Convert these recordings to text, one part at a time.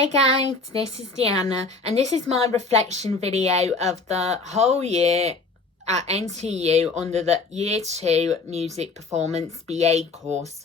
Hey guys, this is Deanna, and this is my reflection video of the whole year at NTU under the Year 2 Music Performance BA course.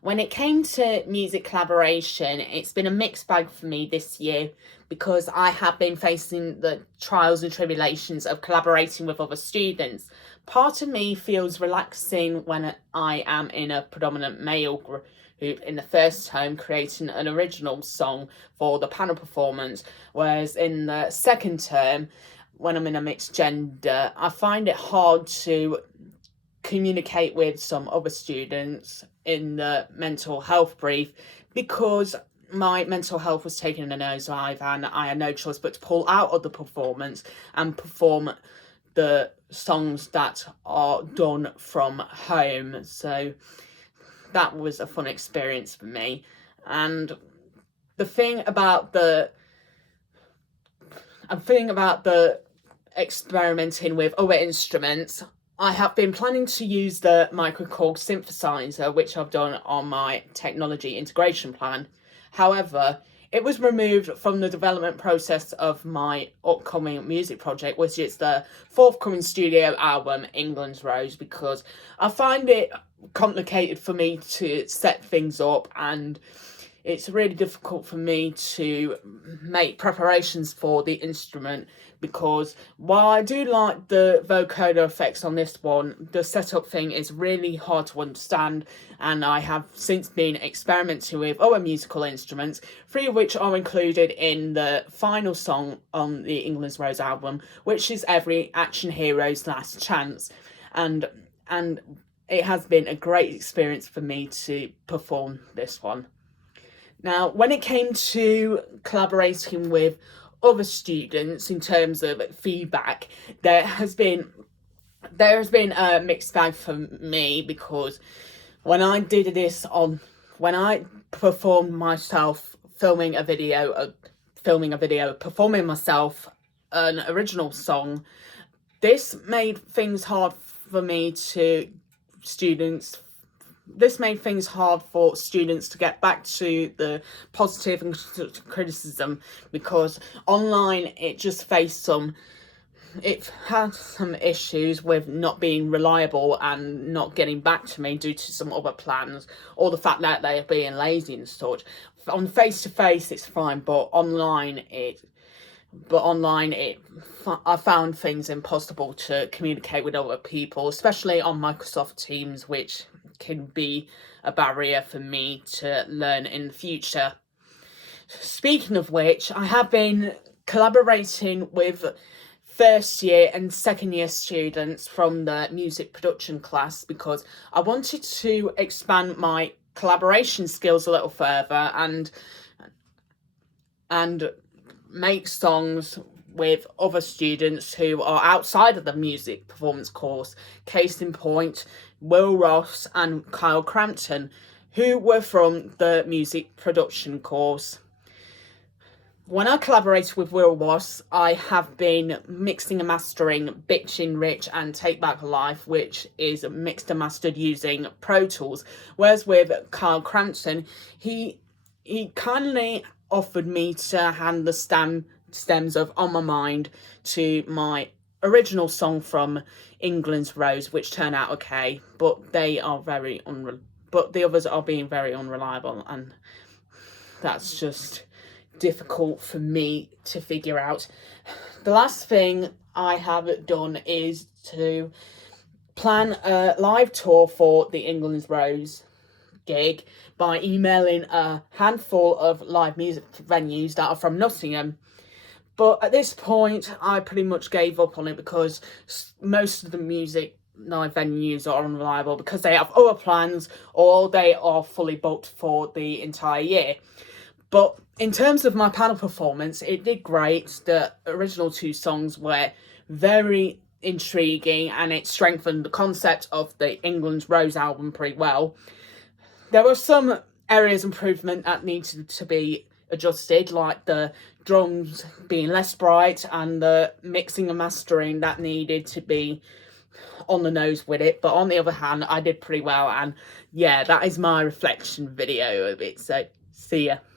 When it came to music collaboration, it's been a mixed bag for me this year because I have been facing the trials and tribulations of collaborating with other students. Part of me feels relaxing when I am in a predominant male group in the first term creating an original song for the panel performance, whereas in the second term, when I'm in a mixed gender, I find it hard to communicate with some other students in the mental health brief because my mental health was taken a nosedive and I had no choice but to pull out of the performance and perform the songs that are done from home. So that was a fun experience for me. And the thing about the experimenting with other instruments, I have been planning to use the microKORG synthesizer, which I've done on my technology integration plan. However, it was removed from the development process of my upcoming music project, which is the forthcoming studio album, England's Rose, because I find it complicated for me to set things up, and it's really difficult for me to make preparations for the instrument, because while I do like the vocoder effects on this one, the setup thing is really hard to understand, and I have since been experimenting with other musical instruments, 3 of which are included in the final song on the England's Rose album, which is Every Action Hero's Last Chance, and it has been a great experience for me to perform this one. Now, when it came to collaborating with other students in terms of feedback, there has been a mixed bag for me, because when I performed myself performing myself an original song, this made things hard for students to get back to the positive and criticism, because online it had some issues with not being reliable and not getting back to me due to some other plans, or the fact that they are being lazy and such. On face-to-face it's fine, but online I found things impossible to communicate with other people, especially on Microsoft Teams, which can be a barrier for me to learn in the future. Speaking of which, I have been collaborating with first year and second year students from the music production class, because I wanted to expand my collaboration skills a little further and make songs with other students who are outside of the music performance course. Case in point, Will Ross and Kyle Crampton, who were from the music production course. When I collaborated with Will Ross, I have been mixing and mastering Bitchin' Rich and Take Back Life, which is mixed and mastered using Pro Tools. Whereas with Kyle Crampton, he kindly offered me to hand the stems of On My Mind to my original song from England's Rose, which turned out okay, but the others are being very unreliable, and that's just difficult for me to figure out. The last thing I have done is to plan a live tour for the England's Rose gig by emailing a handful of live music venues that are from Nottingham. But at this point, I pretty much gave up on it, because most of the music live venues are unreliable because they have other plans or they are fully booked for the entire year. But in terms of my panel performance, it did great. The original 2 songs were very intriguing, and it strengthened the concept of the England's Rose album pretty well. There were some areas of improvement that needed to be adjusted, like the drums being less bright and the mixing and mastering that needed to be on the nose with it. But on the other hand, I did pretty well, and yeah, that is my reflection video of it. So see ya.